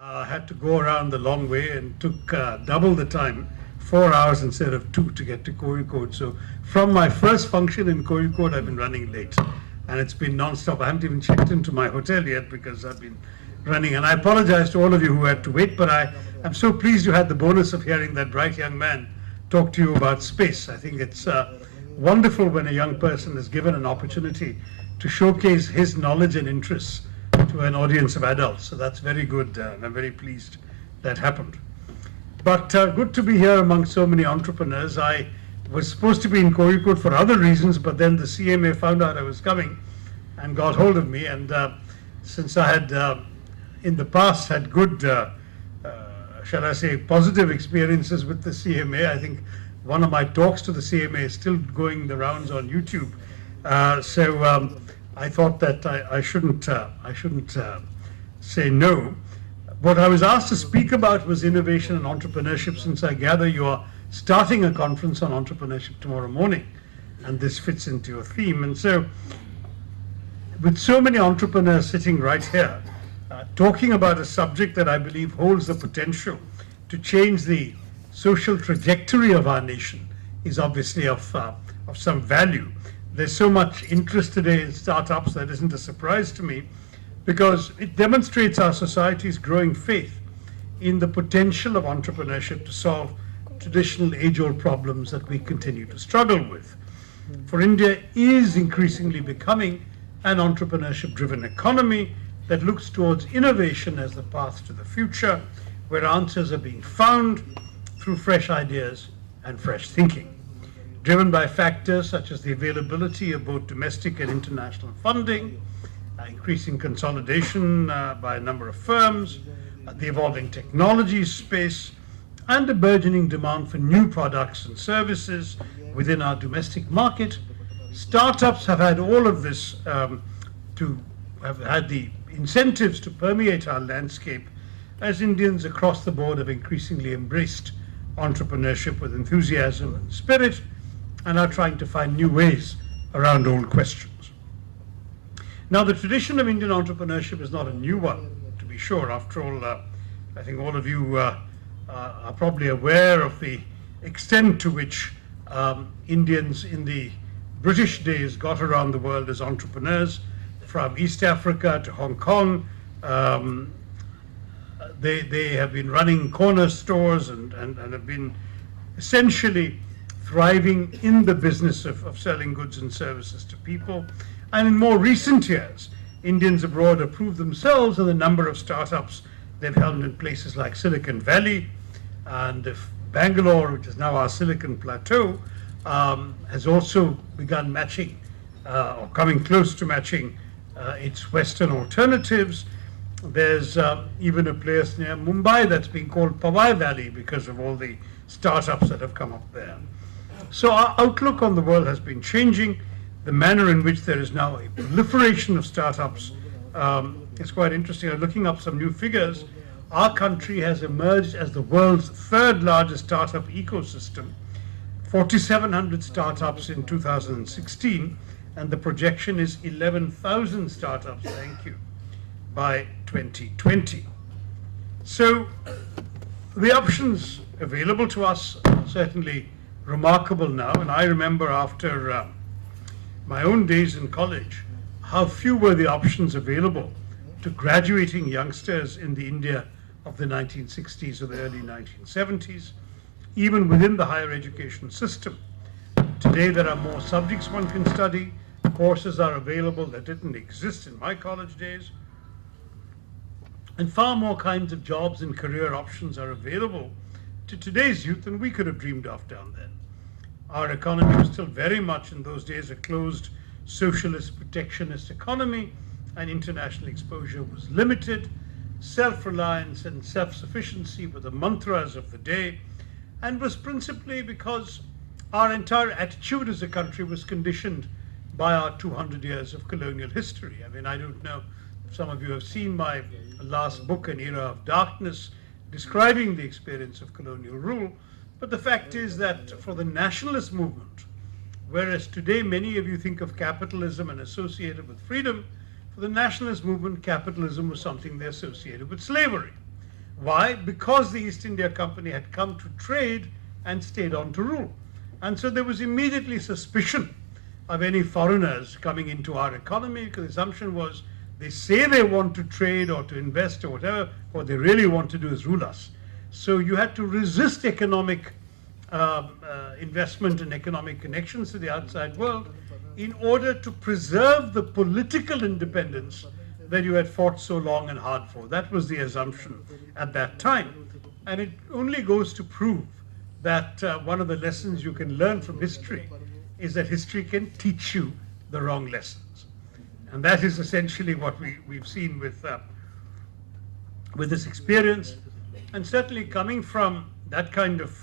Had to go around the long way and took double the time, 4 hours instead of two, to get to Calicut. So from my first function in Calicut, I've been running late, and it's been non-stop. I haven't even checked into my hotel yet because I've been running. And I apologize to all of you who had to wait, but I'm so pleased you had the bonus of hearing that bright young man talk to you about space. I think it's wonderful when a young person is given an opportunity to showcase his knowledge and interests to an audience of adults. So that's very good, and I'm very pleased that happened. But good to be here among so many entrepreneurs. I was supposed to be in Calicut for other reasons, but then the CMA found out I was coming and got hold of me. And since I had in the past had good, shall I say, positive experiences with the CMA, I think one of my talks to the CMA is still going the rounds on YouTube. So I thought that I shouldn't say no. What I was asked to speak about was innovation and entrepreneurship, since I gather you are starting a conference on entrepreneurship tomorrow morning, and this fits into your theme. And so, with so many entrepreneurs sitting right here, talking about a subject that I believe holds the potential to change the social trajectory of our nation is obviously of some value. There's so much interest today in startups that isn't a surprise to me, because it demonstrates our society's growing faith in the potential of entrepreneurship to solve traditional age-old problems that we continue to struggle with. For India is increasingly becoming an entrepreneurship-driven economy that looks towards innovation as the path to the future, where answers are being found through fresh ideas and fresh thinking, driven by factors such as the availability of both domestic and international funding, increasing consolidation by a number of firms, the evolving technology space, and a burgeoning demand for new products and services within our domestic market. Startups have had all of this to have had the incentives to permeate our landscape, as Indians across the board have increasingly embraced entrepreneurship with enthusiasm and spirit, and are trying to find new ways around old questions. Now, the tradition of Indian entrepreneurship is not a new one, to be sure. After all, I think all of you are probably aware of the extent to which Indians in the British days got around the world as entrepreneurs, from East Africa to Hong Kong. They have been running corner stores and have been essentially thriving in the business of selling goods and services to people. And in more recent years, Indians abroad have proved themselves in the number of startups they've held in places like Silicon Valley, and if Bangalore, which is now our Silicon Plateau, has also begun matching or coming close to matching its Western alternatives. There's even a place near Mumbai that's being called Powai Valley because of all the startups that have come up there. So our outlook on the world has been changing. The manner in which there is now a proliferation of startups is quite interesting. I'm looking up some new figures. Our country has emerged as the world's third largest startup ecosystem, 4,700 startups in 2016, and the projection is 11,000 startups, thank you, by 2020. So the options available to us are certainly remarkable now, and I remember after my own days in college, how few were the options available to graduating youngsters in the India of the 1960s or the early 1970s, even within the higher education system. Today there are more subjects one can study, courses are available that didn't exist in my college days, and far more kinds of jobs and career options are available to today's youth than we could have dreamed of down then. Our economy was still very much in those days a closed, socialist, protectionist economy, and international exposure was limited. Self-reliance and self-sufficiency were the mantras of the day, and was principally because our entire attitude as a country was conditioned by our 200 years of colonial history. I mean, I don't know if some of you have seen my last book, An Era of Darkness, describing the experience of colonial rule, but the fact is that for the nationalist movement, whereas today many of you think of capitalism and associate it with freedom, for the nationalist movement, capitalism was something they associated with slavery. Why? Because the East India Company had come to trade and stayed on to rule. And so there was immediately suspicion of any foreigners coming into our economy, because the assumption was they say they want to trade or to invest or whatever, what they really want to do is rule us. So you had to resist economic investment and economic connections to the outside world in order to preserve the political independence that you had fought so long and hard for. That was the assumption at that time. And it only goes to prove that one of the lessons you can learn from history is that history can teach you the wrong lessons. And that is essentially what we've seen with this experience. And certainly coming from that kind of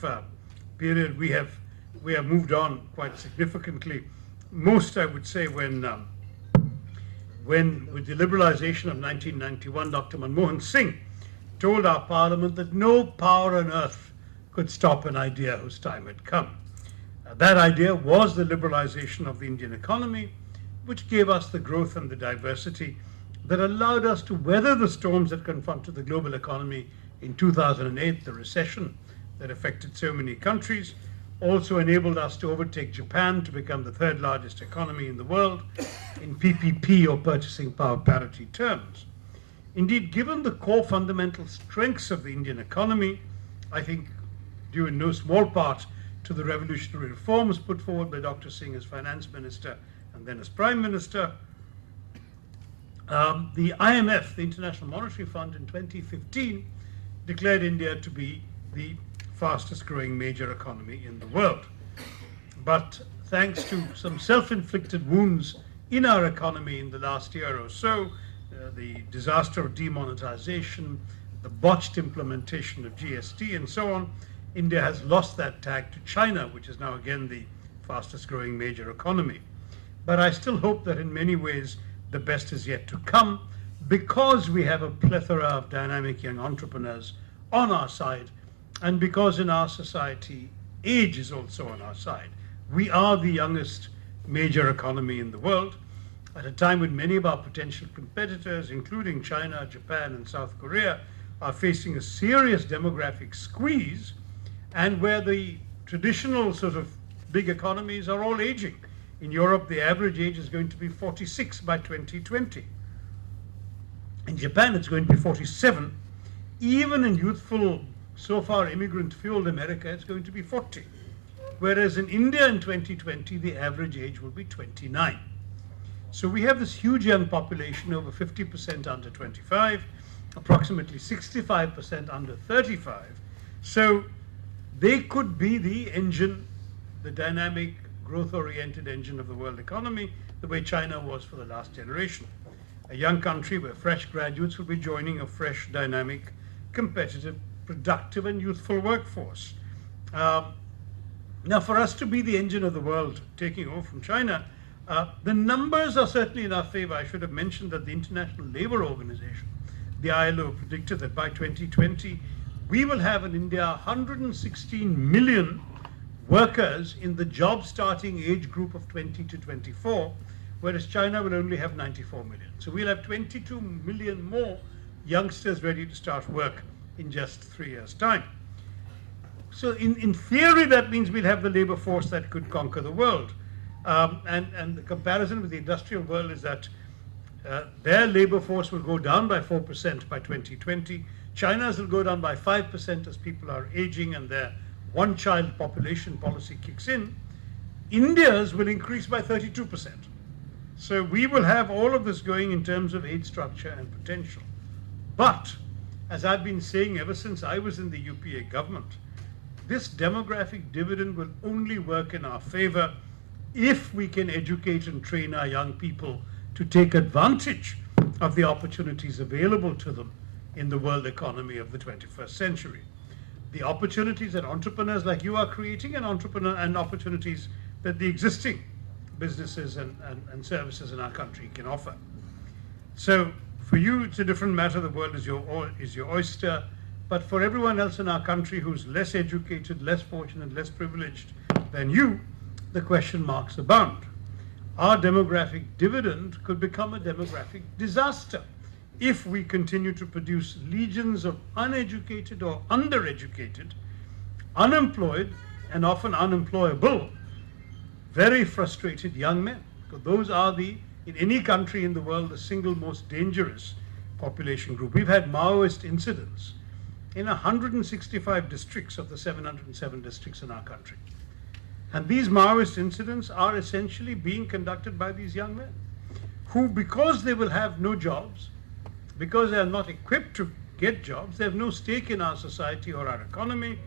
period, we have moved on quite significantly. Most, I would say, when with the liberalization of 1991, Dr. Manmohan Singh told our parliament that no power on earth could stop an idea whose time had come. That idea was the liberalization of the Indian economy, which gave us the growth and the diversity that allowed us to weather the storms that confronted the global economy in 2008, the recession that affected so many countries, also enabled us to overtake Japan to become the third largest economy in the world in PPP, or purchasing power parity, terms. Indeed, given the core fundamental strengths of the Indian economy, I think due in no small part to the revolutionary reforms put forward by Dr. Singh as finance minister and then as prime minister, the IMF, the International Monetary Fund, in 2015 declared India to be the fastest growing major economy in the world. But thanks to some self-inflicted wounds in our economy in the last year or so, the disaster of demonetization, the botched implementation of GST and so on, India has lost that tag to China, which is now again the fastest growing major economy. But I still hope that in many ways the best is yet to come, because we have a plethora of dynamic young entrepreneurs on our side, and because in our society age is also on our side. We are the youngest major economy in the world at a time when many of our potential competitors, including China, Japan and South Korea, are facing a serious demographic squeeze, and where the traditional sort of big economies are all aging. In Europe, the average age is going to be 46 by 2020. In Japan, it's going to be 47. Even in youthful, so far immigrant-fueled America, it's going to be 40. Whereas in India in 2020, the average age will be 29. So we have this huge young population, over 50% under 25, approximately 65% under 35. So they could be the engine, the dynamic, growth-oriented engine of the world economy, the way China was for the last generation. A young country where fresh graduates will be joining a fresh, dynamic, competitive, productive and youthful workforce. Now, for us to be the engine of the world, taking over from China, the numbers are certainly in our favor. I should have mentioned that the International Labour Organization, the ILO, predicted that by 2020, we will have in India 116 million workers in the job starting age group of 20 to 24, whereas China will only have 94 million. So we'll have 22 million more youngsters ready to start work in just 3 years' time. So in theory, that means we'll have the labor force that could conquer the world. And the comparison with the industrial world is that their labor force will go down by 4% by 2020. China's will go down by 5% as people are aging and their one-child population policy kicks in. India's will increase by 32%. So we will have all of this going in terms of age structure and potential. But, as I've been saying ever since I was in the UPA government, this demographic dividend will only work in our favor if we can educate and train our young people to take advantage of the opportunities available to them in the world economy of the 21st century. The opportunities that entrepreneurs like you are creating, and opportunities that the existing businesses and services in our country can offer. So for you, it's a different matter. The world is your oyster. But for everyone else in our country who's less educated, less fortunate, less privileged than you, the question marks abound. Our demographic dividend could become a demographic disaster if we continue to produce legions of uneducated or undereducated, unemployed, and often unemployable, very frustrated young men. Because those are in any country in the world, the single most dangerous population group. We've had Maoist incidents in 165 districts of the 707 districts in our country. And these Maoist incidents are essentially being conducted by these young men who, because they will have no jobs, because they are not equipped to get jobs, they have no stake in our society or our economy.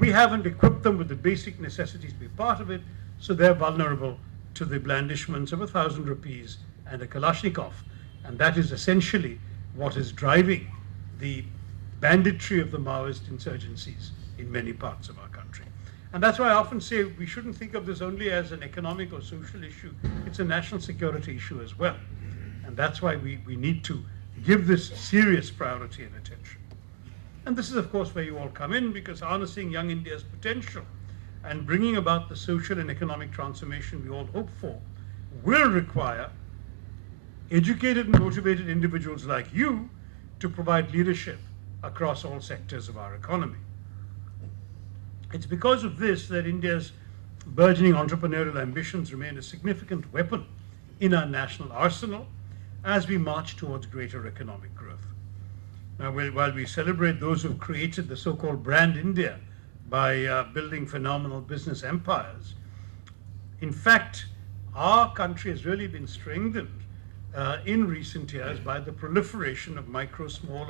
We haven't equipped them with the basic necessities to be part of it, so they're vulnerable to the blandishments of 1,000 rupees and a Kalashnikov. And that is essentially what is driving the banditry of the Maoist insurgencies in many parts of our country. And that's why I often say we shouldn't think of this only as an economic or social issue. It's a national security issue as well. And that's why we need to give this serious priority and attention. And this is, of course, where you all come in, because harnessing young India's potential and bringing about the social and economic transformation we all hope for will require educated and motivated individuals like you to provide leadership across all sectors of our economy. It's because of this that India's burgeoning entrepreneurial ambitions remain a significant weapon in our national arsenal as we march towards greater economic growth. Now, while we celebrate those who've created the so-called brand India by building phenomenal business empires, in fact, our country has really been strengthened in recent years by the proliferation of micro, small,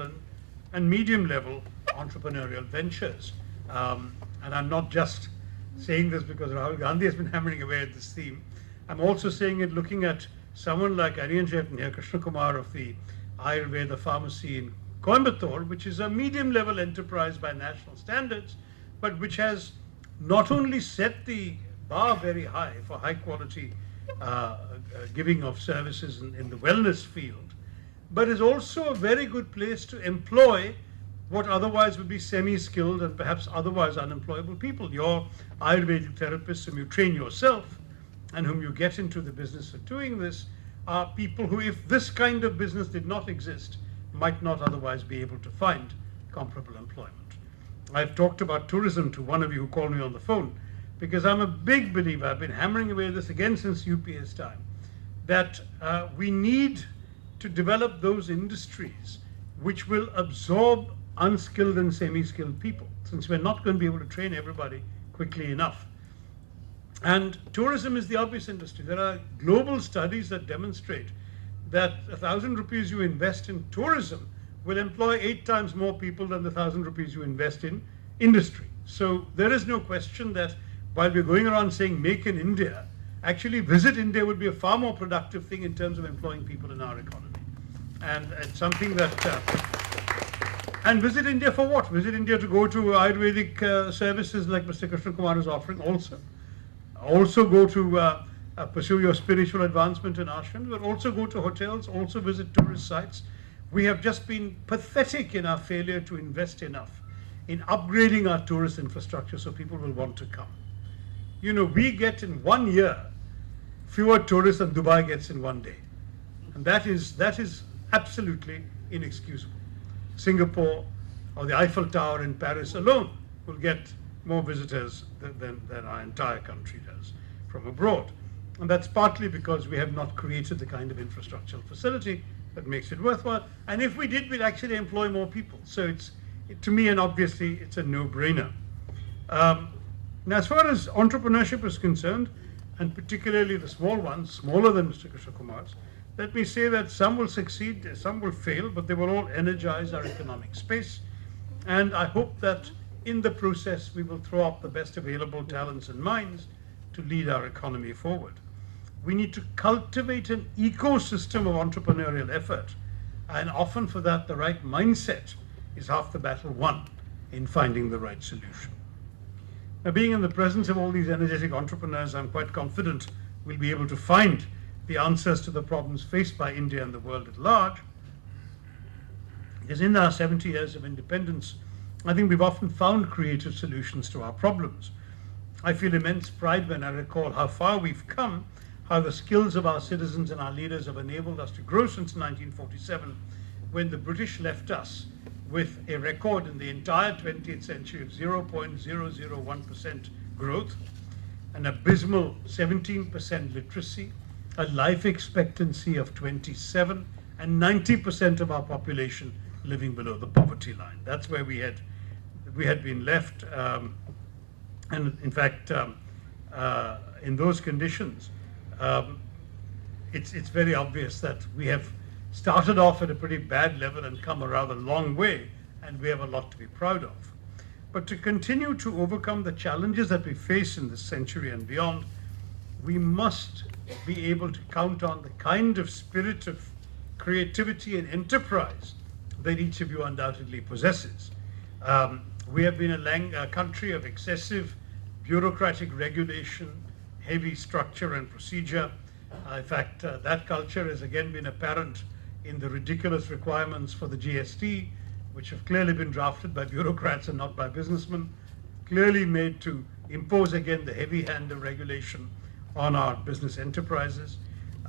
and medium-level entrepreneurial ventures. And I'm not just saying this because Rahul Gandhi has been hammering away at this theme. I'm also saying it looking at someone like Arianjet here, Krishna Kumar of the Ayurveda pharmacy in Coimbatore, which is a medium-level enterprise by national standards, but which has not only set the bar very high for high-quality giving of services in the wellness field, but is also a very good place to employ what otherwise would be semi-skilled and perhaps otherwise unemployable people. Your Ayurvedic therapists whom you train yourself and whom you get into the business of doing this are people who, if this kind of business did not exist, might not otherwise be able to find comparable employment. I've talked about tourism to one of you who called me on the phone, because I'm a big believer, I've been hammering away this again since UPA's time, that we need to develop those industries which will absorb unskilled and semi-skilled people, since we're not going to be able to train everybody quickly enough. And tourism is the obvious industry. There are global studies that demonstrate that 1,000 rupees you invest in tourism will employ 8 times more people than the 1,000 rupees you invest in industry. So there is no question that while we're going around saying make in India, actually Visit India would be a far more productive thing in terms of employing people in our economy. And it's something that and Visit India for what? Visit India to go to Ayurvedic services like Mr. Krishna Kumar is offering also. Also go to pursue your spiritual advancement in ashrams, but also go to hotels, also visit tourist sites. We have just been pathetic in our failure to invest enough in upgrading our tourist infrastructure so people will want to come. You know, we get in 1 year fewer tourists than Dubai gets in 1 day. And that is absolutely inexcusable. Singapore or the Eiffel Tower in Paris alone will get more visitors than our entire country does from abroad. And that's partly because we have not created the kind of infrastructural facility that makes it worthwhile. And if we did, we'd actually employ more people. So to me, and obviously, it's a no-brainer. Now, as far as entrepreneurship is concerned, and particularly the small ones, smaller than Mr. Krishna Kumar's, let me say that some will succeed, some will fail, but they will all energize our economic space. And I hope that in the process, we will throw up the best available talents and minds to lead our economy forward. We need to cultivate an ecosystem of entrepreneurial effort, and often for that, the right mindset is half the battle won in finding the right solution. Now, being in the presence of all these energetic entrepreneurs, I'm quite confident we'll be able to find the answers to the problems faced by India and the world at large. Because in our 70 years of independence, I think we've often found creative solutions to our problems. I feel immense pride when I recall how far we've come, how the skills of our citizens and our leaders have enabled us to grow since 1947 when the British left us with a record in the entire 20th century of 0.001% growth, an abysmal 17% literacy, a life expectancy of 27, and 90% of our population living below the poverty line. That's where we had been left, and in fact, in those conditions, it's very obvious that we have started off at a pretty bad level and come a rather long way, and we have a lot to be proud of. But to continue to overcome the challenges that we face in this century and beyond, we must be able to count on the kind of spirit of creativity and enterprise that each of you undoubtedly possesses. We have been a country of excessive bureaucratic regulation, heavy structure and procedure. In fact, that culture has again been apparent in the ridiculous requirements for the GST, which have clearly been drafted by bureaucrats and not by businessmen, clearly made to impose again the heavy hand of regulation on our business enterprises.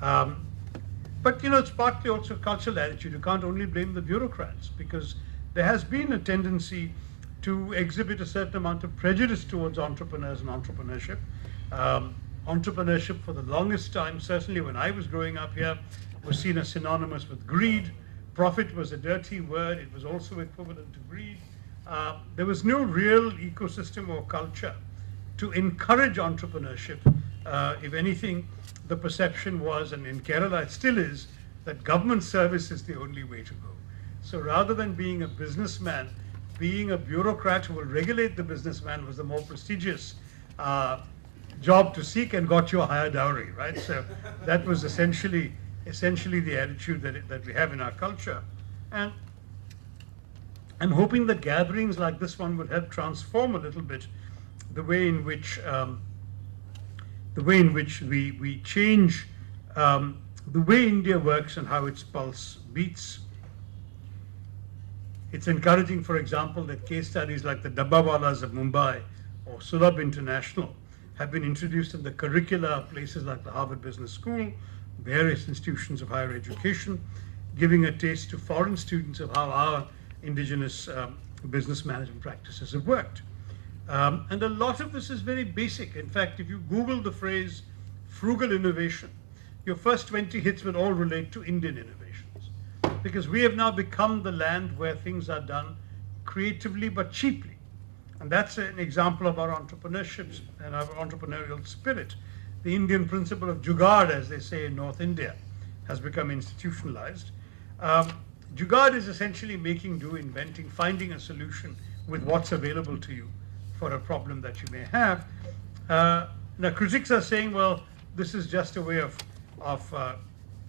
But it's partly also a cultural attitude. You can't only blame the bureaucrats, because there has been a tendency to exhibit a certain amount of prejudice towards entrepreneurs and entrepreneurship. Entrepreneurship for the longest time, certainly when I was growing up here, was seen as synonymous with greed. Profit was a dirty word. It was also equivalent to greed. There was no real ecosystem or culture to encourage entrepreneurship. If anything, the perception was, and in Kerala it still is, that government service is the only way to go. So rather than being a businessman, being a bureaucrat who will regulate the businessman was the more prestigious job to seek, and got you a higher dowry, right? So that was essentially the attitude that we have in our culture. And I'm hoping that gatherings like this one will help transform a little bit the way in which we change the way India works and how its pulse beats. It's encouraging, for example, that case studies like the Dabbawalas of Mumbai or Sulabh International have been introduced in the curricula of places like the Harvard Business School, various institutions of higher education, giving a taste to foreign students of how our indigenous business management practices have worked. And a lot of this is very basic. In fact, if you Google the phrase frugal innovation, your first 20 hits will all relate to Indian innovations. Because we have now become the land where things are done creatively but cheaply. And that's an example of our entrepreneurship and our entrepreneurial spirit. The Indian principle of jugaad, as they say in North India, has become institutionalized. Jugaad is essentially making do, inventing, finding a solution with what's available to you for a problem that you may have. Now critics are saying, well, this is just a way of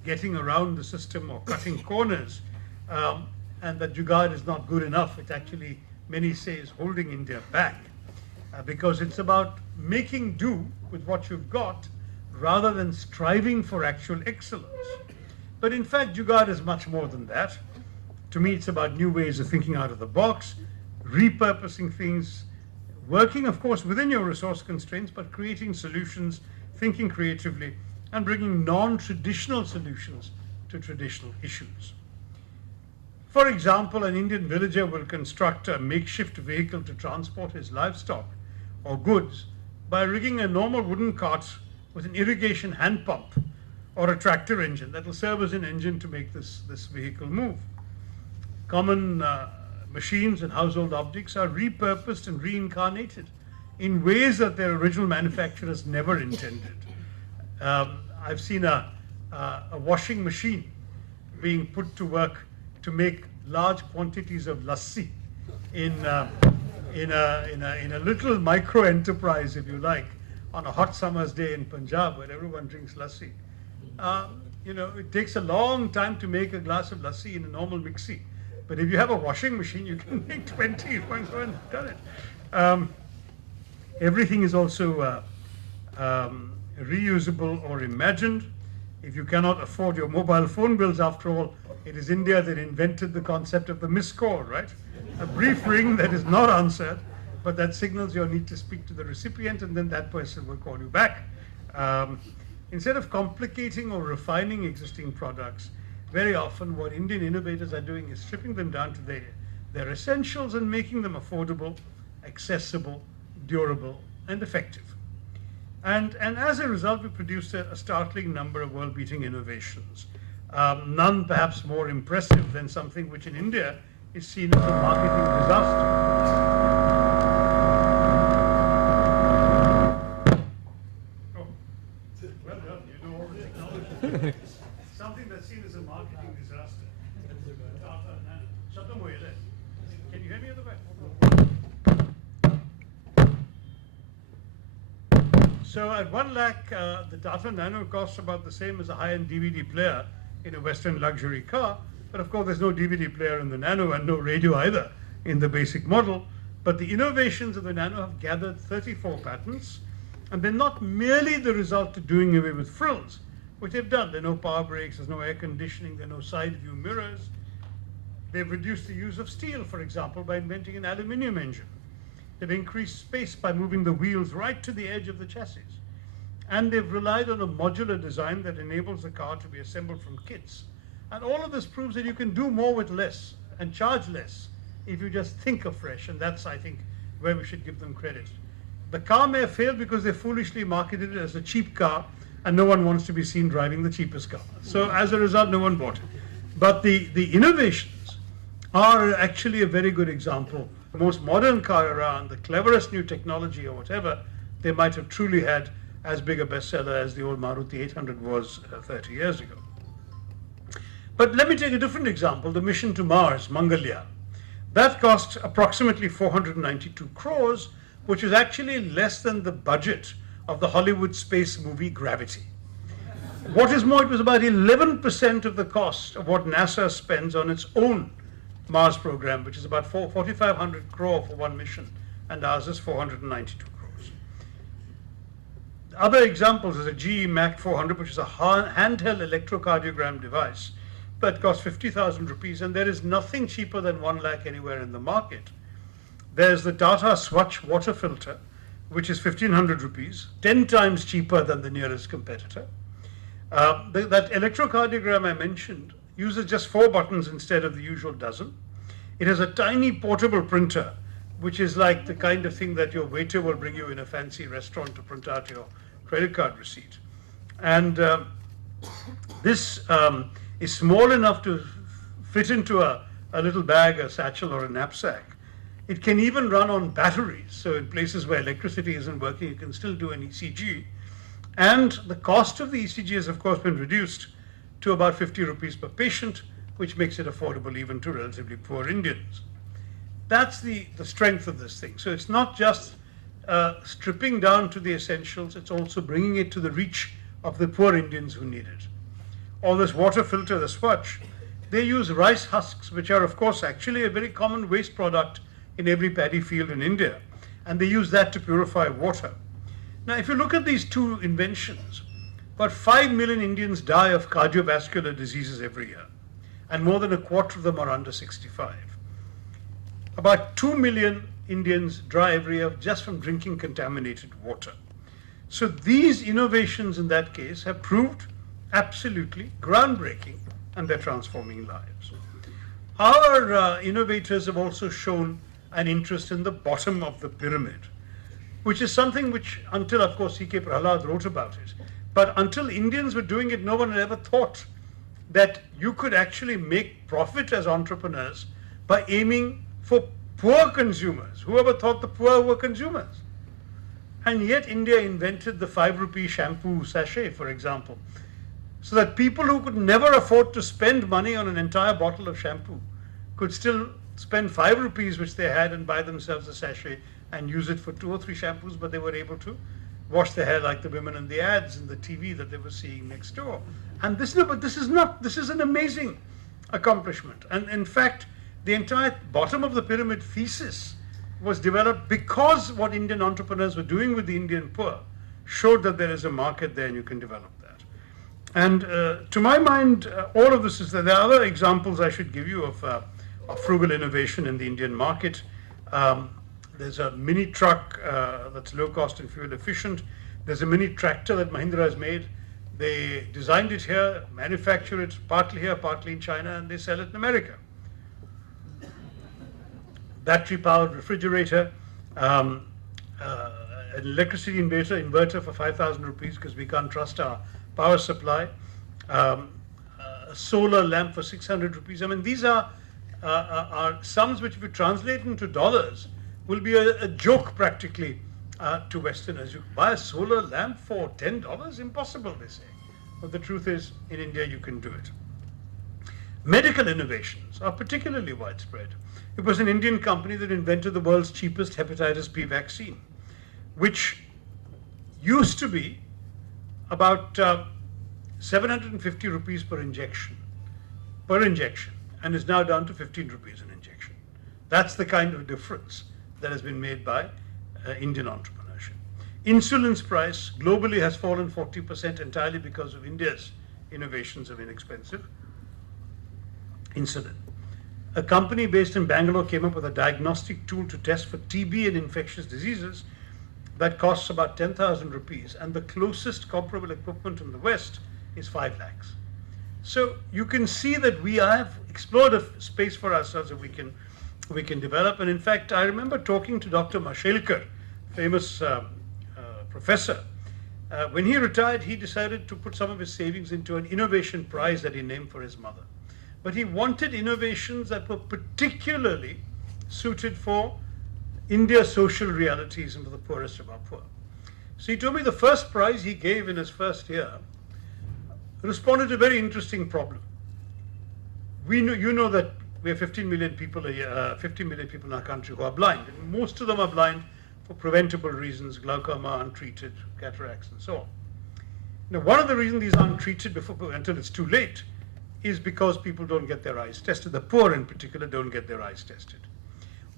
getting around the system or cutting corners, and that jugaad is not good enough. It actually, many say, is holding India back, because it's about making do with what you've got rather than striving for actual excellence. But in fact, jugaad is much more than that. To me, it's about new ways of thinking out of the box, repurposing things, working, of course, within your resource constraints, but creating solutions, thinking creatively, and bringing non-traditional solutions to traditional issues. For example, an Indian villager will construct a makeshift vehicle to transport his livestock or goods by rigging a normal wooden cart with an irrigation hand pump or a tractor engine that will serve as an engine to make this vehicle move. Common machines and household objects are repurposed and reincarnated in ways that their original manufacturers never intended. I've seen a washing machine being put to work to make large quantities of lassi in a little micro enterprise, if you like, on a hot summer's day in Punjab where everyone drinks lassi. It takes a long time to make a glass of lassi in a normal mixie, but if you have a washing machine, you can make 20 once you've done it. Everything is also reusable or imagined. If you cannot afford your mobile phone bills, after all, it is India that invented the concept of the missed call, right? A brief ring that is not answered, but that signals your need to speak to the recipient, and then that person will call you back. Instead of complicating or refining existing products, very often what Indian innovators are doing is stripping them down to their essentials and making them affordable, accessible, durable, and effective. And as a result, we produced a startling number of world-beating innovations. None perhaps more impressive than something which in India is seen as a marketing disaster. Oh, well done, you know all the technology. Something that's seen as a marketing disaster. Can you hear me at the back? So at 1 lakh, the Tata Nano costs about the same as a high-end DVD player in a Western luxury car. But of course, there's no DVD player in the Nano and no radio either in the basic model. But the innovations of the Nano have gathered 34 patents. And they're not merely the result of doing away with frills, which they've done. There are no power brakes, there's no air conditioning, there are no side view mirrors. They've reduced the use of steel, for example, by inventing an aluminium engine. They've increased space by moving the wheels right to the edge of the chassis. And they've relied on a modular design that enables the car to be assembled from kits. And all of this proves that you can do more with less and charge less if you just think afresh. And that's, I think, where we should give them credit. The car may have failed because they foolishly marketed it as a cheap car, and no one wants to be seen driving the cheapest car. So as a result, no one bought it. But the innovations are actually a very good example. The most modern car around, the cleverest new technology or whatever, they might have truly had as big a bestseller as the old Maruti 800 was 30 years ago. But let me take a different example, the mission to Mars, Mangalyaan. That cost approximately 492 crores, which is actually less than the budget of the Hollywood space movie Gravity. What is more, it was about 11% of the cost of what NASA spends on its own Mars program, which is about 4,500 crore for one mission, and ours is 492 crores. Other examples is a GE Mac 400, which is a handheld electrocardiogram device that costs 50,000 rupees, and there is nothing cheaper than 1 lakh anywhere in the market. There's the Tata Swatch water filter, which is 1,500 rupees, 10 times cheaper than the nearest competitor. That electrocardiogram I mentioned uses just 4 buttons instead of the usual dozen. It has a tiny portable printer, which is like the kind of thing that your waiter will bring you in a fancy restaurant to print out your credit card receipt. And this is small enough to fit into a little bag, a satchel, or a knapsack. It can even run on batteries, so in places where electricity isn't working, you can still do an ECG. And the cost of the ECG has, of course, been reduced to about 50 rupees per patient, which makes it affordable even to relatively poor Indians. That's the strength of this thing. So it's not just stripping down to the essentials, it's also bringing it to the reach of the poor Indians who need it. Or this water filter, the Swatch, they use rice husks, which are, of course, actually a very common waste product in every paddy field in India. And they use that to purify water. Now, if you look at these two inventions, about 5 million Indians die of cardiovascular diseases every year, and more than a quarter of them are under 65. About 2 million Indians die every year just from drinking contaminated water. So these innovations in that case have proved absolutely groundbreaking, and they're transforming lives. Our innovators have also shown an interest in the bottom of the pyramid, which is something which, until, of course, C.K. Prahalad wrote about it, but until Indians were doing it, no one had ever thought that you could actually make profit as entrepreneurs by aiming for poor consumers. Whoever thought the poor were consumers? And yet India invented the 5 rupee shampoo sachet, for example, so that people who could never afford to spend money on an entire bottle of shampoo could still spend 5 rupees which they had and buy themselves a sachet and use it for 2 or 3 shampoos, but they were able to wash their hair like the women in the ads in the TV that they were seeing next door. And this is an amazing accomplishment. And in fact, the entire bottom of the pyramid thesis was developed because what Indian entrepreneurs were doing with the Indian poor showed that there is a market there and you can develop that. And to my mind, all of this is there. There are other examples I should give you of frugal innovation in the Indian market. There's a mini truck that's low cost and fuel efficient. There's a mini tractor that Mahindra has made They designed it here, manufacture it partly here, partly in China, and they sell it in America. Battery-powered refrigerator, an electricity inverter for 5,000 rupees because we can't trust our power supply, a solar lamp for 600 rupees. I mean, these are sums which, if you translate into dollars, will be a joke practically to Westerners. You buy a solar lamp for $10? Impossible, they say. But the truth is, in India, you can do it. Medical innovations are particularly widespread. It was an Indian company that invented the world's cheapest hepatitis B vaccine, which used to be about 750 rupees per injection, and is now down to 15 rupees an injection. That's the kind of difference that has been made by Indian entrepreneurship. Insulin's price globally has fallen 40% entirely because of India's innovations of inexpensive insulin. A company based in Bangalore came up with a diagnostic tool to test for TB and infectious diseases that costs about 10,000 rupees, and the closest comparable equipment in the West is 5 lakhs. So you can see that we have explored a space for ourselves that we can develop. And in fact, I remember talking to Dr. Mashelkar, famous professor. When he retired, he decided to put some of his savings into an innovation prize that he named for his mother. But he wanted innovations that were particularly suited for India's social realities and for the poorest of our poor. So he told me the first prize he gave in his first year responded to a very interesting problem. You know that we have 15 million people a year, 50 million people in our country who are blind. And most of them are blind for preventable reasons, glaucoma, untreated, cataracts, and so on. Now, one of the reasons these aren't treated until it's too late is because people don't get their eyes tested. The poor in particular don't get their eyes tested.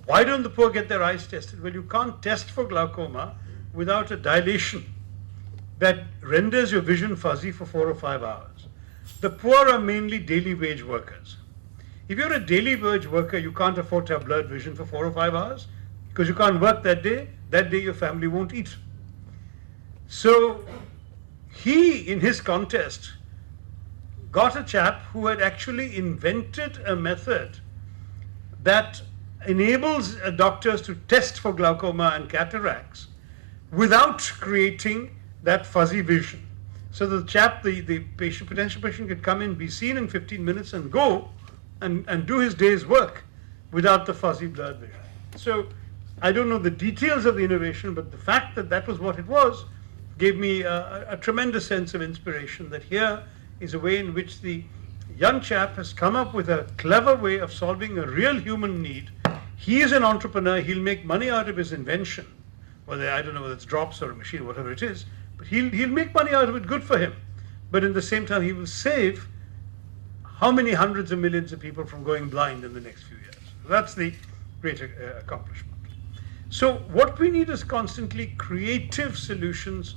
Why don't the poor get their eyes tested? Well, you can't test for glaucoma without a dilation that renders your vision fuzzy for 4 or 5 hours. The poor are mainly daily wage workers. If you're a daily wage worker, you can't afford to have blurred vision for 4 or 5 hours because you can't work that day. That day your family won't eat. So he, in his contest, got a chap who had actually invented a method that enables doctors to test for glaucoma and cataracts without creating that fuzzy vision. So the chap, the potential patient could come in, be seen in 15 minutes and go and do his day's work without the fuzzy blurred vision. So I don't know the details of the innovation, but the fact that that was what it was gave me a tremendous sense of inspiration that here is a way in which the young chap has come up with a clever way of solving a real human need. He is an entrepreneur. He'll make money out of his invention, whether, I don't know whether it's drops or a machine, whatever it is, but he'll make money out of it, good for him. But in the same time, he will save how many hundreds of millions of people from going blind in the next few years. That's the great accomplishment. So what we need is constantly creative solutions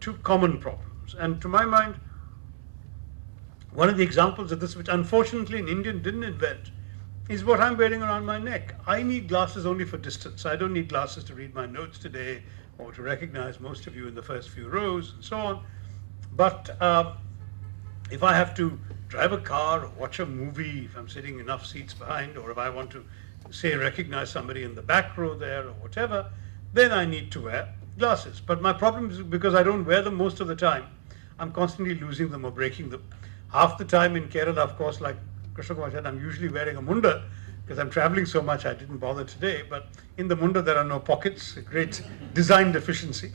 to common problems. And to my mind, one of the examples of this, which unfortunately an Indian didn't invent, is what I'm wearing around my neck. I need glasses only for distance. I don't need glasses to read my notes today or to recognize most of you in the first few rows and so on. But if I have to drive a car or watch a movie, if I'm sitting enough seats behind, or if I want to, say, recognize somebody in the back row there or whatever, then I need to wear glasses. But my problem is because I don't wear them most of the time, I'm constantly losing them or breaking them. Half the time in Kerala, of course, like Krishna Kumar said, I'm usually wearing a munda because I'm traveling so much I didn't bother today. But in the munda, there are no pockets, a great design deficiency.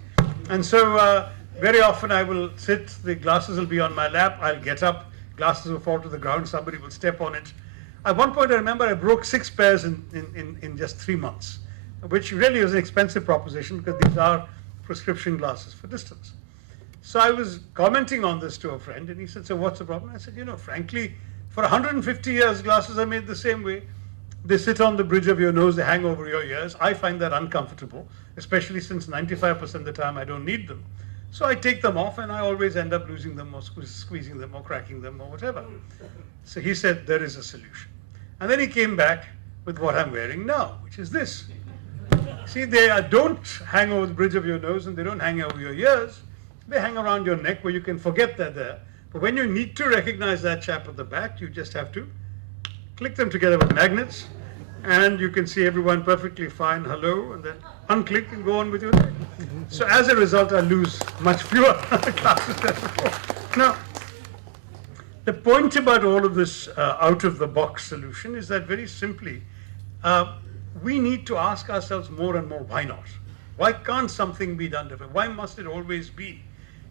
And so very often I will sit, the glasses will be on my lap, I'll get up, glasses will fall to the ground, somebody will step on it. At one point I remember I broke 6 pairs in just 3 months, which really was an expensive proposition because these are prescription glasses for distance. So I was commenting on this to a friend and he said, so what's the problem? I said, frankly, for 150 years, glasses are made the same way. They sit on the bridge of your nose, they hang over your ears. I find that uncomfortable, especially since 95% of the time I don't need them. So I take them off and I always end up losing them or squeezing them or cracking them or whatever. So he said, there is a solution. And then he came back with what I'm wearing now, which is this. See, they don't hang over the bridge of your nose and they don't hang over your ears. they hang around your neck where you can forget they're there. But when you need to recognize that chap at the back, you just have to click them together with magnets, and you can see everyone perfectly fine, hello, and then unclick and go on with your day. So as a result, I lose much fewer classes than before. Now, the point about all of this out-of-the-box solution is that very simply, we need to ask ourselves more and more, why not? Why can't something be done different? Why must it always be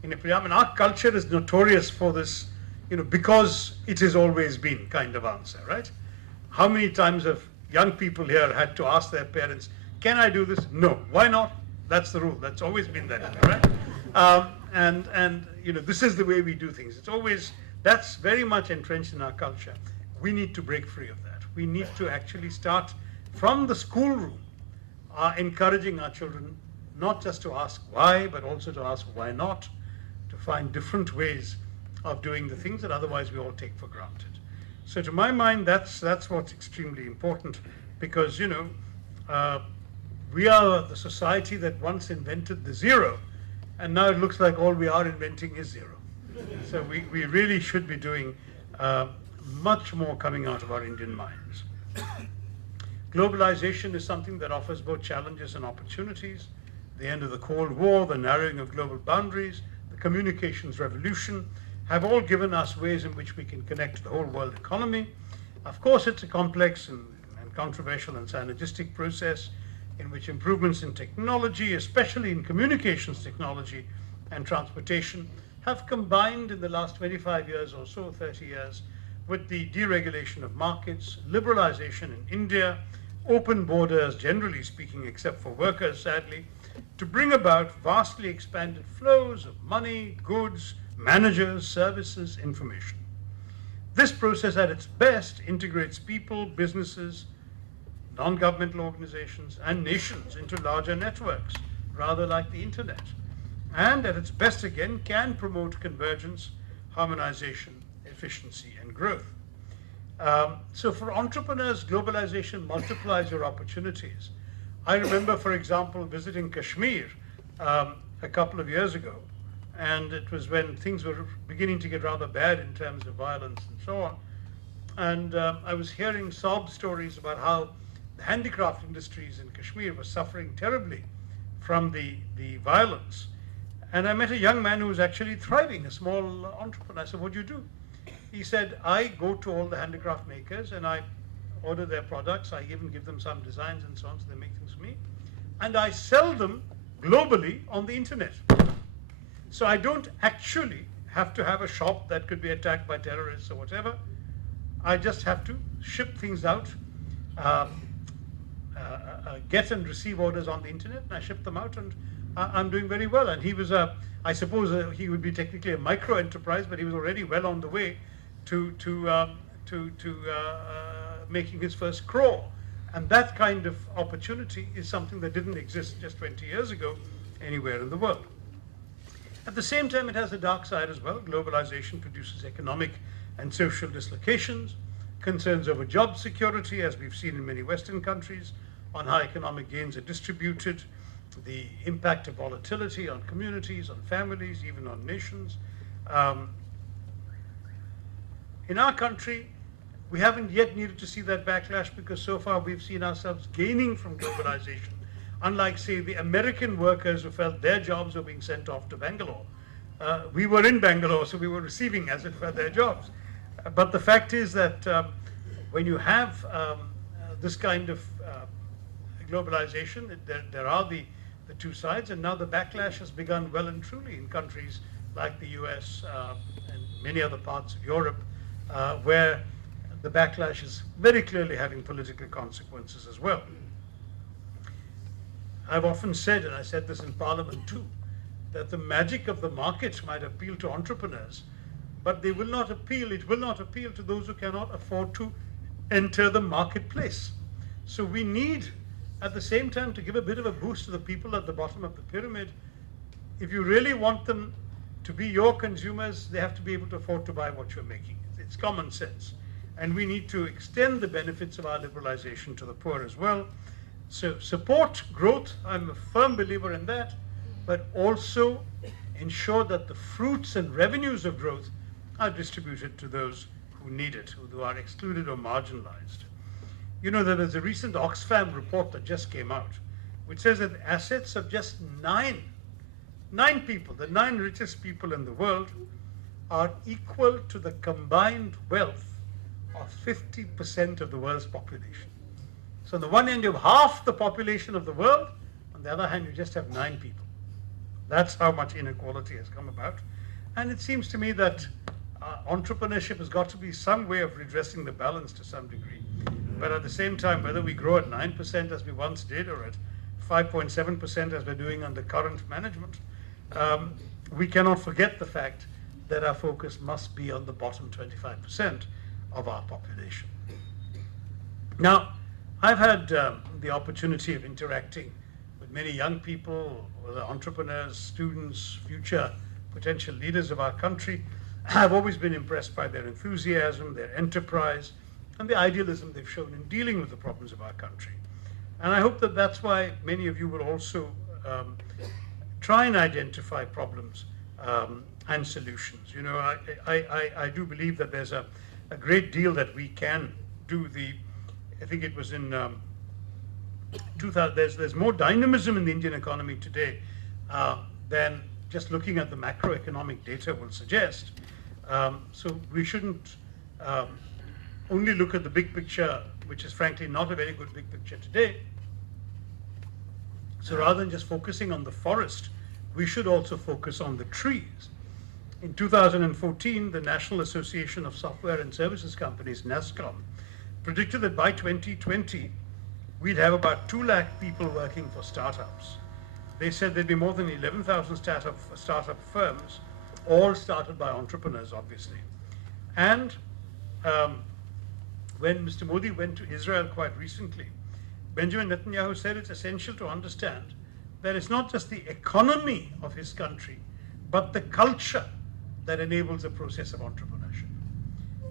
in a I mean, our culture is notorious for this, because it has always been kind of answer, right? How many times have young people here had to ask their parents, can I do this? No. Why not? That's the rule. That's always been that way, right? And this is the way we do things. It's always, that's very much entrenched in our culture. We need to break free of that. We need to actually start from the schoolroom, encouraging our children not just to ask why, but also to ask why not, to find different ways of doing the things that otherwise we all take for granted. So to my mind, that's what's extremely important, because we are the society that once invented the zero, and now it looks like all we are inventing is zero. So we really should be doing much more coming out of our Indian minds. Globalization is something that offers both challenges and opportunities. The end of the Cold War, the narrowing of global boundaries, the communications revolution have all given us ways in which we can connect to the whole world economy. Of course, it's a complex and controversial and synergistic process in which improvements in technology, especially in communications technology and transportation, have combined in the last 25 years or so, 30 years, with the deregulation of markets, liberalization in India, open borders, generally speaking, except for workers, sadly, to bring about vastly expanded flows of money, goods, managers, services, information. This process at its best integrates people, businesses, non-governmental organizations, and nations into larger networks, rather like the internet. And at its best again can promote convergence, harmonization, efficiency, and growth. So for entrepreneurs, globalization multiplies your opportunities. I remember, for example, visiting Kashmir a couple of years ago, and it was when things were beginning to get rather bad in terms of violence and so on. And I was hearing sob stories about how the handicraft industries in Kashmir were suffering terribly from the violence. And I met a young man who was actually thriving, a small entrepreneur. I said, what do you do? He said, I go to all the handicraft makers and I order their products. I even give them some designs and so on, so they make things for me. And I sell them globally on the internet. So I don't actually have to have a shop that could be attacked by terrorists or whatever. I just have to ship things out, get and receive orders on the internet, and I ship them out, and I'm doing very well. And he was, I suppose he would be technically a micro enterprise, but he was already well on the way to making his first crore. And that kind of opportunity is something that didn't exist just 20 years ago anywhere in the world. At the same time, it has a dark side as well. Globalization produces economic and social dislocations, concerns over job security, as we've seen in many Western countries, on how economic gains are distributed, the impact of volatility on communities, on families, even on nations. In our country, we haven't yet needed to see that backlash because so far we've seen ourselves gaining from globalization, unlike, say, the American workers who felt their jobs were being sent off to Bangalore. We were in Bangalore, so we were receiving, as it were, their jobs. But the fact is that when you have this kind of globalization, there are the two sides, and now the backlash has begun well and truly in countries like the US and many other parts of Europe, where the backlash is very clearly having political consequences as well. I've often said, and I said this in Parliament too, that the magic of the market might appeal to entrepreneurs, but it will not appeal to those who cannot afford to enter the marketplace. So we need, at the same time, to give a bit of a boost to the people at the bottom of the pyramid. If you really want them to be your consumers, they have to be able to afford to buy what you're making. It's common sense. And we need to extend the benefits of our liberalization to the poor as well. So support growth, I'm a firm believer in that, but also ensure that the fruits and revenues of growth are distributed to those who need it, who are excluded or marginalized. You know, there is a recent Oxfam report that just came out, which says that assets of just nine people, the 9 richest people in the world, are equal to the combined wealth of 50% of the world's population. So on the one hand, you have half the population of the world. On the other hand, you just have 9 people. That's how much inequality has come about. And it seems to me that entrepreneurship has got to be some way of redressing the balance to some degree. But at the same time, whether we grow at 9% as we once did or at 5.7% as we're doing under current management, we cannot forget the fact that our focus must be on the bottom 25% of our population. Now, I've had the opportunity of interacting with many young people, whether entrepreneurs, students, future potential leaders of our country. I've always been impressed by their enthusiasm, their enterprise, and the idealism they've shown in dealing with the problems of our country. And I hope that that's why many of you will also try and identify problems and solutions. You know, I do believe that there's a great deal that we can do. I think it was in 2000, there's more dynamism in the Indian economy today than just looking at the macroeconomic data will suggest. So we shouldn't only look at the big picture, which is frankly not a very good big picture today. So rather than just focusing on the forest, we should also focus on the trees. In 2014, the National Association of Software and Services Companies, NASSCOM, predicted that by 2020, we'd have about 2 lakh people working for startups. They said there'd be more than 11,000 startup firms, all started by entrepreneurs, obviously. And when Mr. Modi went to Israel quite recently, Benjamin Netanyahu said it's essential to understand that it's not just the economy of his country, but the culture that enables the process of entrepreneurship.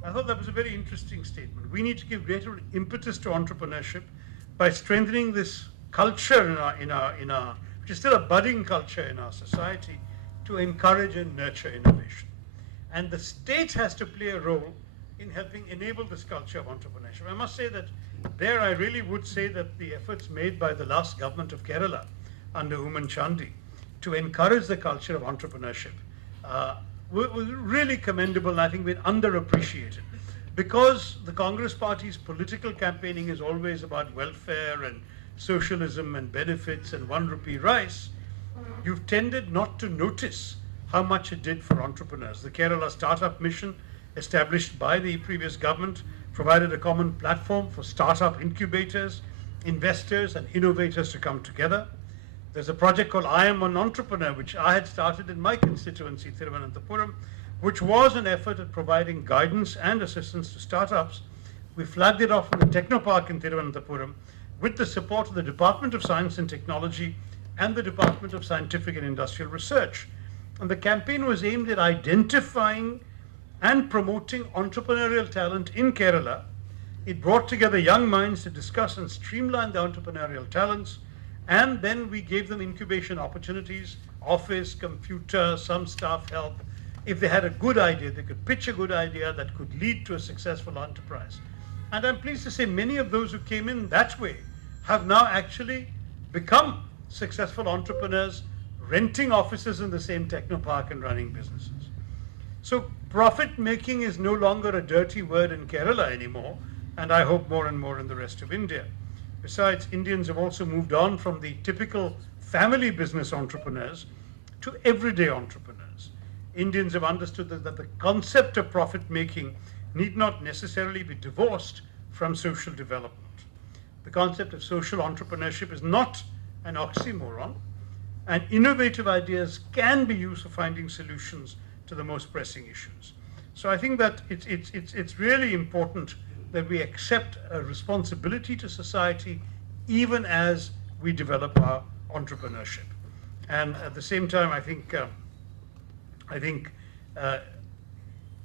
I thought that was a very interesting statement. We need to give greater impetus to entrepreneurship by strengthening this culture in our which is still a budding culture in our society, to encourage and nurture innovation. And the state has to play a role in helping enable this culture of entrepreneurship. I must say that there I really would say that the efforts made by the last government of Kerala under Uman Chandi to encourage the culture of entrepreneurship was really commendable, and I think been underappreciated. Because the Congress Party's political campaigning is always about welfare and socialism and benefits and 1 rupee rice, you've tended not to notice how much it did for entrepreneurs. The Kerala Startup Mission, established by the previous government, provided a common platform for startup incubators, investors and innovators to come together. There's a project called I Am an Entrepreneur, which I had started in my constituency, Thiruvananthapuram, which was an effort at providing guidance and assistance to startups. We flagged it off in the Technopark in Thiruvananthapuram with the support of the Department of Science and Technology and the Department of Scientific and Industrial Research. And the campaign was aimed at identifying and promoting entrepreneurial talent in Kerala. It brought together young minds to discuss and streamline the entrepreneurial talents, and then we gave them incubation opportunities, office, computer, some staff help. If they had a good idea, they could pitch a good idea that could lead to a successful enterprise. And I'm pleased to say many of those who came in that way have now actually become successful entrepreneurs, renting offices in the same technopark and running businesses. So profit making is no longer a dirty word in Kerala anymore, and I hope more and more in the rest of India. Besides, Indians have also moved on from the typical family business entrepreneurs to everyday entrepreneurs. Indians have understood that the concept of profit making need not necessarily be divorced from social development. The concept of social entrepreneurship is not an oxymoron, and innovative ideas can be used for finding solutions to the most pressing issues. So I think that it's really important that we accept a responsibility to society even as we develop our entrepreneurship. And at the same time, I think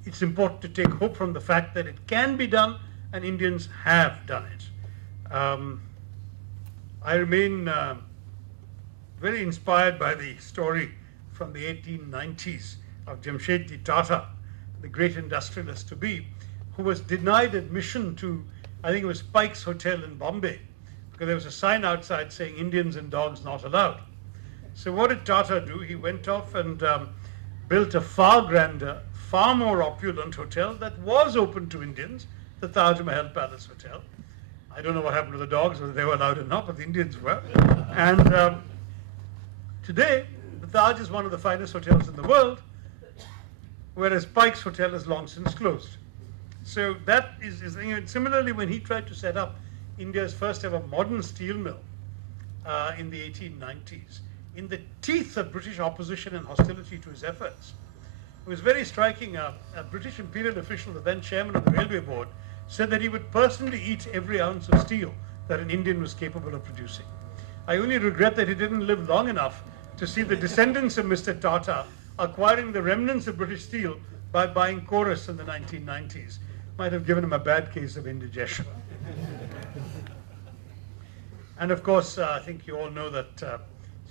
it's important to take hope from the fact that it can be done, and Indians have done it. I remain very inspired by the story from the 1890s of Jamshedji Tata, the great industrialist to be, who was denied admission to, I think it was Pike's Hotel in Bombay, because there was a sign outside saying Indians and dogs not allowed. So what did Tata do? He went off and built a far grander, far more opulent hotel that was open to Indians, the Taj Mahal Palace Hotel. I don't know what happened to the dogs, whether they were allowed or not, but the Indians were. And today, the Taj is one of the finest hotels in the world, whereas Pike's Hotel is long since closed. So that is similarly, when he tried to set up India's first ever modern steel mill in the 1890s, in the teeth of British opposition and hostility to his efforts, it was very striking. A British imperial official, the then chairman of the railway board, said that he would personally eat every ounce of steel that an Indian was capable of producing. I only regret that he didn't live long enough to see the descendants of Mr. Tata acquiring the remnants of British steel by buying Chorus in the 1990s. Might have given him a bad case of indigestion. And of course, I think you all know that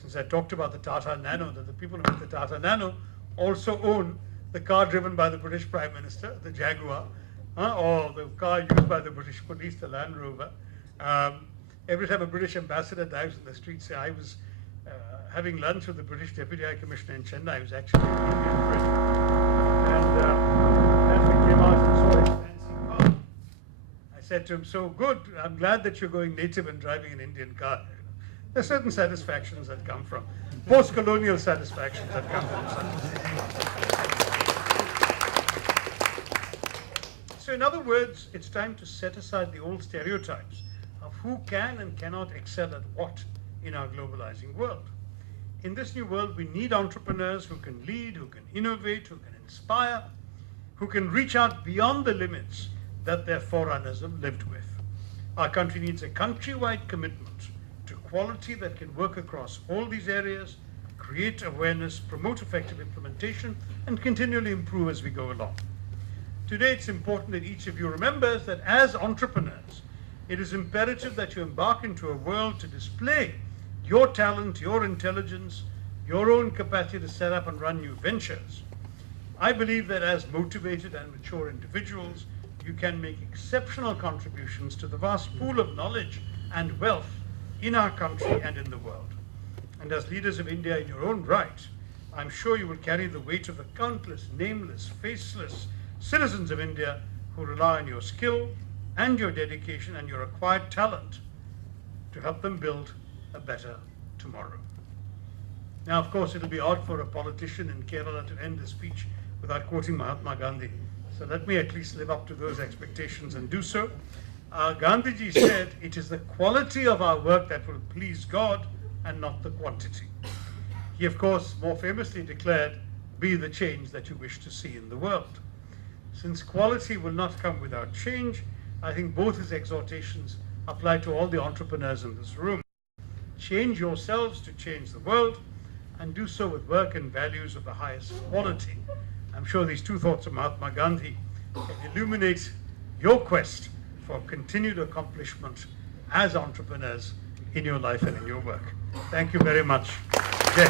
since I talked about the Tata Nano, that the people who make the Tata Nano also own the car driven by the British Prime Minister, the Jaguar, or the car used by the British police, the Land Rover. Every time a British ambassador dives in the street, say, I was having lunch with the British Deputy High Commissioner in Chennai, who was actually an Indian Brit. And as we came out and saw his fancy car, I said to him, so good, I'm glad that you're going native and driving an Indian car. There are certain satisfactions that come from, post-colonial satisfactions that come from such. So in other words, it's time to set aside the old stereotypes of who can and cannot excel at what in our globalizing world. In this new world, we need entrepreneurs who can lead, who can innovate, who can inspire, who can reach out beyond the limits that their forerunners have lived with. Our country needs a countrywide commitment to quality that can work across all these areas, create awareness, promote effective implementation, and continually improve as we go along. Today, it's important that each of you remembers that as entrepreneurs, it is imperative that you embark into a world to display your talent, your intelligence, your own capacity to set up and run new ventures. I believe that as motivated and mature individuals, you can make exceptional contributions to the vast pool of knowledge and wealth in our country and in the world. And as leaders of India in your own right, I'm sure you will carry the weight of the countless, nameless, faceless citizens of India who rely on your skill and your dedication and your acquired talent to help them build a better tomorrow. Now, of course, it'll be odd for a politician in Kerala to end a speech without quoting Mahatma Gandhi. So let me at least live up to those expectations and do so. Gandhiji said, it is the quality of our work that will please God and not the quantity. He, of course, more famously declared, be the change that you wish to see in the world. Since quality will not come without change, I think both his exhortations apply to all the entrepreneurs in this room. Change yourselves to change the world, and do so with work and values of the highest quality. I'm sure these two thoughts of Mahatma Gandhi can illuminate your quest for continued accomplishment as entrepreneurs in your life and in your work. Thank you very much. Jai.